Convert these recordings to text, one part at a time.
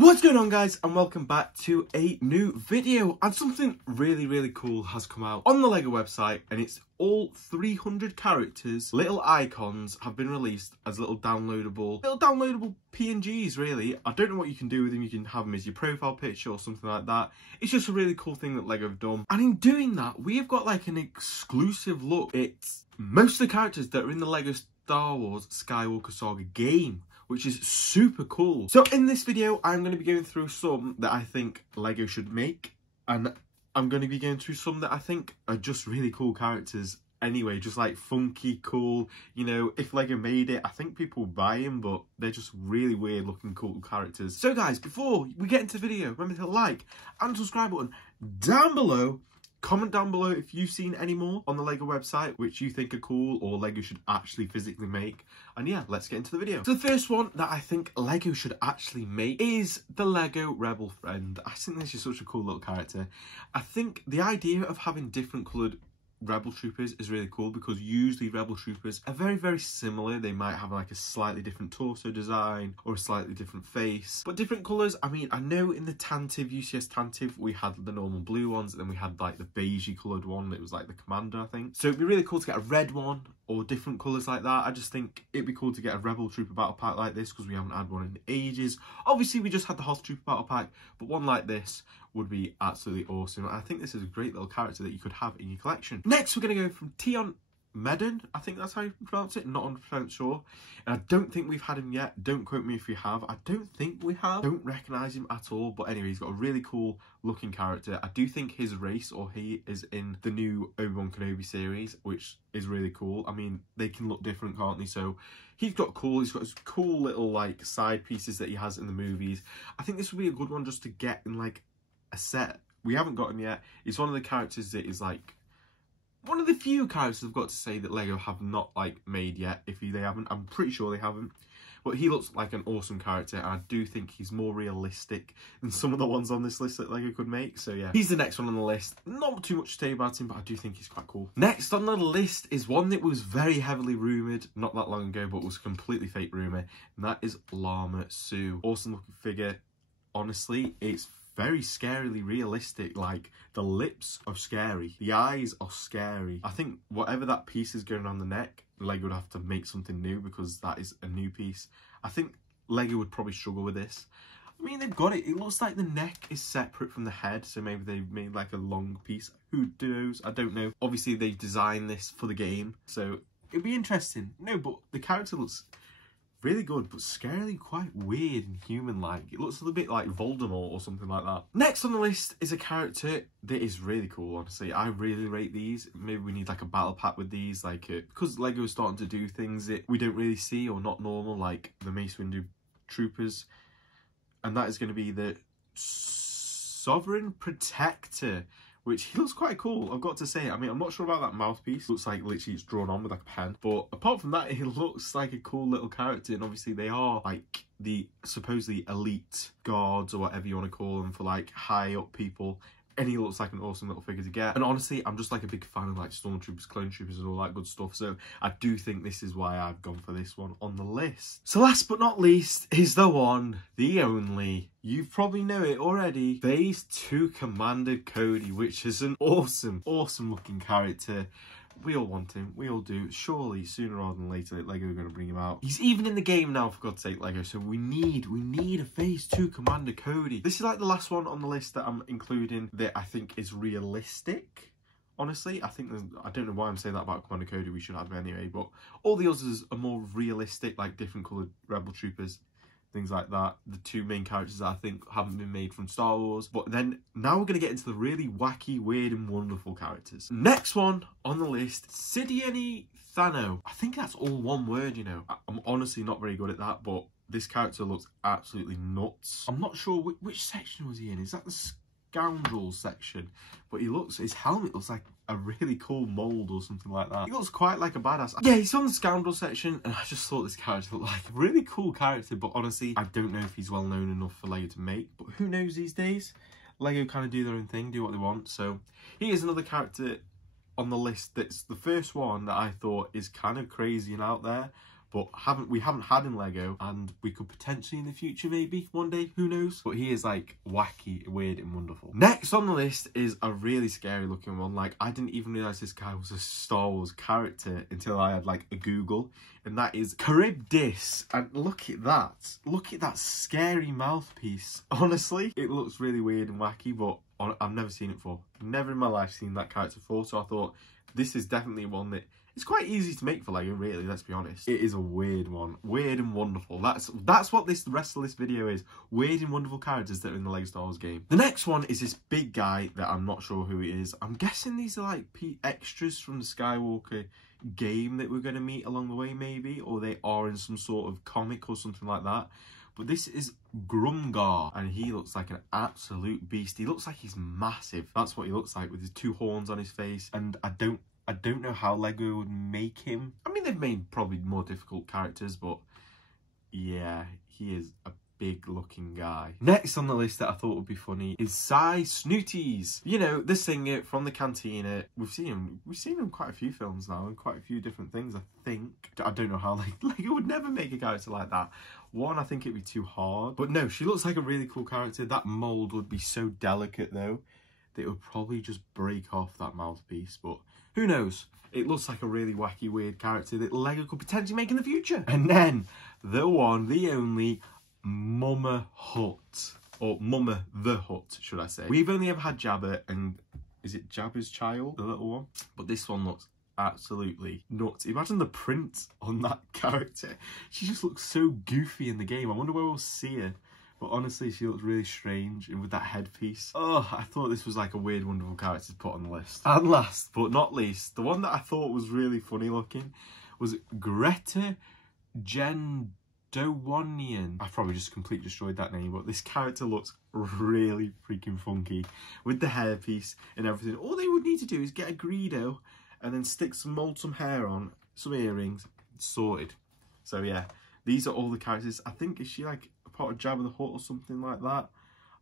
What's going on, guys, and welcome back to a new video. And something really cool has come out on the LEGO website, and it's all 300 characters, little icons, have been released as little downloadable PNGs, really. I don't know what you can do with them. You can have them as your profile picture or something like that. It's just a really cool thing that LEGO have done. And in doing that, we have got like an exclusive look. It's most of the characters that are in the LEGO Star Wars Skywalker Saga game, which is super cool. So in this video, I'm going to be going through some that I think LEGO should make, and I'm going to be going through some that I think are just really cool characters anyway, just like funky, cool. You know, if LEGO made it, I think people would buy them, but they're just really weird looking cool characters. So guys, before we get into the video, remember to like and subscribe button down below. Comment down below if you've seen any more on the LEGO website which you think are cool or LEGO should actually physically make. And yeah, let's get into the video. So the first one that I think LEGO should actually make is the LEGO Rebel Friend. I think this is such a cool little character. I think the idea of having different coloured Rebel Troopers is really cool, because usually Rebel Troopers are very similar. They might have like a slightly different torso design or a slightly different face, but different colours. I mean, I know in the Tantive, UCS Tantive, we had the normal blue ones, and then we had like the beigey coloured one that was like the Commander, I think. So it'd be really cool to get a red one or different colours like that. I just think it'd be cool to get a Rebel Trooper battle pack like this, because we haven't had one in ages. Obviously we just had the Hoth Trooper battle pack, but one like this would be absolutely awesome. I think this is a great little character that you could have in your collection. Next, we're going to go from Tion Medon. I think that's how you pronounce it. Not 100% sure. And I don't think we've had him yet. Don't quote me if we have. I don't think we have. Don't recognise him at all. But anyway, he's got a really cool looking character. I do think his race, or he, is in the new Obi-Wan Kenobi series, which is really cool. I mean, they can look different, can't they? So he's got his cool little like side pieces that he has in the movies. I think this would be a good one just to get in like a set. We haven't got him yet. It's one of the characters that is like one of the few characters I've got to say that LEGO have not like made yet. If they haven't, I'm pretty sure they haven't. But he looks like an awesome character, and I do think he's more realistic than some of the ones on this list that LEGO could make. So yeah, he's the next one on the list. Not too much to say about him, but I do think he's quite cool. Next on the list is one that was very heavily rumoured not that long ago, but was a completely fake rumour, and that is Llama Sue. Awesome looking figure. Honestly, it's very scarily realistic. Like, the lips are scary, the eyes are scary. I think whatever that piece is going on the neck, LEGO would have to make something new, because that is a new piece. I think LEGO would probably struggle with this. I mean, they've got it. It looks like the neck is separate from the head, so maybe they've made like a long piece. Who knows? I don't know. Obviously, they've designed this for the game, so it'd be interesting. No, but the character looks really good, but scarily quite weird and human-like. It looks a little bit like Voldemort or something like that. Next on the list is a character that is really cool, honestly. I really rate these. Maybe we need like a battle pack with these, like because LEGO is starting to do things that we don't really see or not normal, like the Mace Windu Troopers. And that is going to be the Sovereign Protector, which he looks quite cool, I've got to say. I mean, I'm not sure about that mouthpiece. Looks like literally it's drawn on with like a pen. But apart from that, he looks like a cool little character. And obviously they are like the supposedly elite guards, or whatever you want to call them, for like high up people. And he looks like an awesome little figure to get. And honestly, I'm just like a big fan of like Stormtroopers, Clone Troopers and all that good stuff. So I do think this is why I've gone for this one on the list. So last but not least is the one, the only, you probably know it already, Phase 2 Commander Cody, which is an awesome looking character. We all want him, we all do. Surely, sooner rather than later, LEGO are going to bring him out. He's even in the game now, for God's sake, LEGO. So we need a Phase 2 Commander Cody. This is like the last one on the list that I'm including that I think is realistic. Honestly, I don't know why I'm saying that about Commander Cody. We should have him anyway. But all the others are more realistic, like different coloured Rebel Troopers, things like that. The two main characters that I think haven't been made from Star Wars. But then now we're going to get into the really wacky, weird and wonderful characters. Next one on the list, Sidiani Thano. I think that's all one word, you know. I'm honestly not very good at that, but this character looks absolutely nuts. I'm not sure which section was he in. Is that the Scoundrels section? But his helmet looks like a really cool mould or something like that. He looks quite like a badass. Yeah, he's on the Scoundrel section, and I just thought this character looked like a really cool character, but honestly, I don't know if he's well known enough for LEGO to make, but who knows these days? LEGO kind of do their own thing, do what they want. So he is another character on the list that's the first one that I thought is kind of crazy and out there, but we haven't had in Lego, and we could potentially in the future, maybe one day, who knows. But he is like wacky, weird and wonderful. Next on the list is a really scary looking one. Like, I didn't even realize this guy was a Star Wars character until I had like a Google, and that is Charybdis. And look at that scary mouthpiece. Honestly, it looks really weird and wacky, but I've never seen it before. Never in my life seen that character before, so I thought this is definitely one that it's quite easy to make for Lego, really, let's be honest. It is a weird one. Weird and wonderful. That's what the rest of this video is. Weird and wonderful characters that are in the Lego Star Wars game. The next one is this big guy that I'm not sure who he is. I'm guessing these are like extras from the Skywalker game that we're going to meet along the way, maybe. Or they are in some sort of comic or something like that. But this is Grumgar, and he looks like an absolute beast. He looks like he's massive. That's what he looks like, with his 2 horns on his face. And I don't know how Lego would make him. I mean, they've made probably more difficult characters, but yeah, he is a big looking guy. Next on the list that I thought would be funny is Psy Snooties. You know, the singer from the Cantina. We've seen him in quite a few films now and quite a few different things, I think. I don't know how Lego would never make a character like that. One, I think it'd be too hard. But no, she looks like a really cool character. That mold would be so delicate though that it would probably just break off that mouthpiece. But who knows? It looks like a really wacky, weird character that Lego could potentially make in the future. And then the one, the only, Mama Hutt. Or Mama the Hutt, should I say. We've only ever had Jabba, and is it Jabba's child, the little one? But this one looks absolutely nuts. Imagine the print on that character. She just looks so goofy in the game. I wonder where we'll see her. But honestly, she looks really strange, and with that headpiece. Oh, I thought this was like a weird, wonderful character to put on the list. And last but not least, the one that I thought was really funny looking was Greta Gendonian. I've probably just completely destroyed that name, but this character looks really freaking funky with the hairpiece and everything. All they would need to do is get a Greedo and then stick some molten hair on, some earrings, sorted. So yeah, these are all the characters. I think, is she like part of Jabba the Hutt or something like that?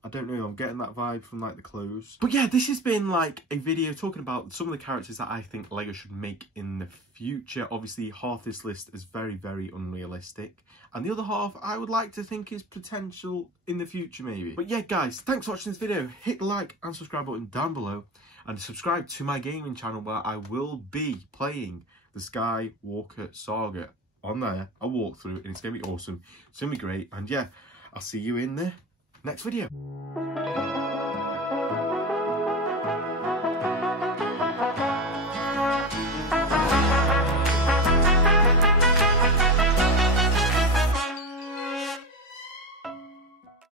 I don't know, I'm getting that vibe from like the clothes. But yeah, this has been like a video talking about some of the characters that I think Lego should make in the future. Obviously, half this list is very, very unrealistic. And the other half, I would like to think is potential in the future, maybe. But yeah, guys, thanks for watching this video. Hit the like and subscribe button down below. And subscribe to my gaming channel where I will be playing the Skywalker Saga. On there, a walkthrough, and it's going to be awesome. It's going to be great. And yeah, I'll see you in the next video.